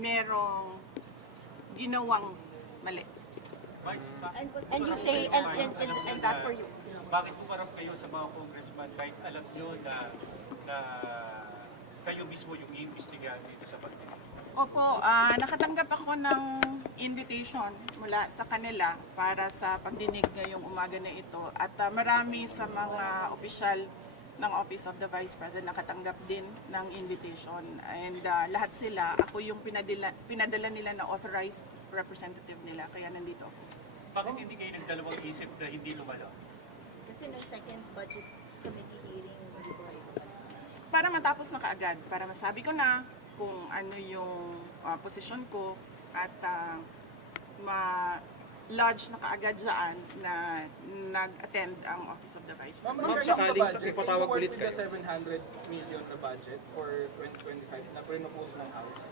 merong ginawang mali. And you say, and that for you. Bakit pumarap kayo sa mga congressman kahit alam nyo na kayo mismo yung iimbestigahan dito sa pagdinig? Opo, nakatanggap ako ng invitation mula sa kanila para sa pagdinig ngayong umaga na ito. At marami sa mga opisyal ng Office of the Vice President nakatanggap din ng invitation. And lahat sila, ako yung pinadala nila na authorized representative nila, kaya nandito ako. Bakit hindi kayo nagdalawang isip na hindi lumala? Kasi no second budget committee hearing, hindi ko kayo. Para matapos na kaagad, para masabi ko na kung ano yung posisyon ko at ma-lodge na kaagad dyan na nag-attend ang Office of the Vice President. Ma'am, sakaling ipatawag ulit kayo. 700 million na budget for 2025 na pinopose ng House.